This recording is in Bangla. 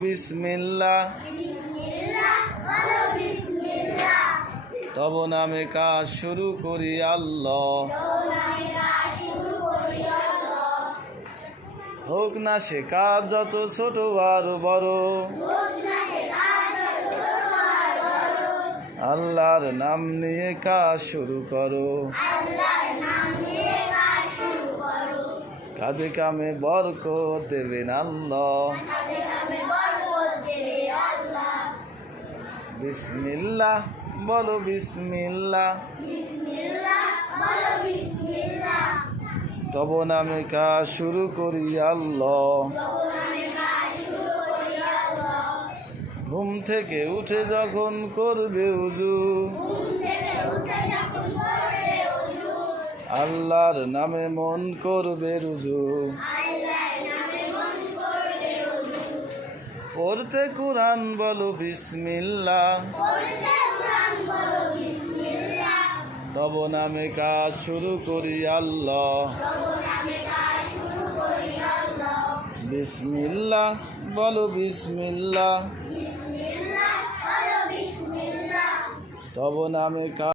বিসমিল্লাহ তব নামে কাজ শুরু করি আল্লাহ। হোক না সে কাজ যত ছোট আর বড়, আল্লাহর নাম নিয়ে কাজ শুরু করো। কাজে কামে বরকত দেবেন আল্লাহ। বিসমিল্লাহ বলো বিসমিল্লাহ, তব নামে কাজ শুরু করি আল্লাহ। ঘুম থেকে উঠে যখন করবে উজু, আল্লাহর নামে মন করবে রুজু। পড়তে কুরআন বলো বিসমিল্লাহ, তব নামে কাজ শুরু করি আল্লাহ। বিসমিল্লাহ বলো বিসমিল্লাহ, তব নামে কাজ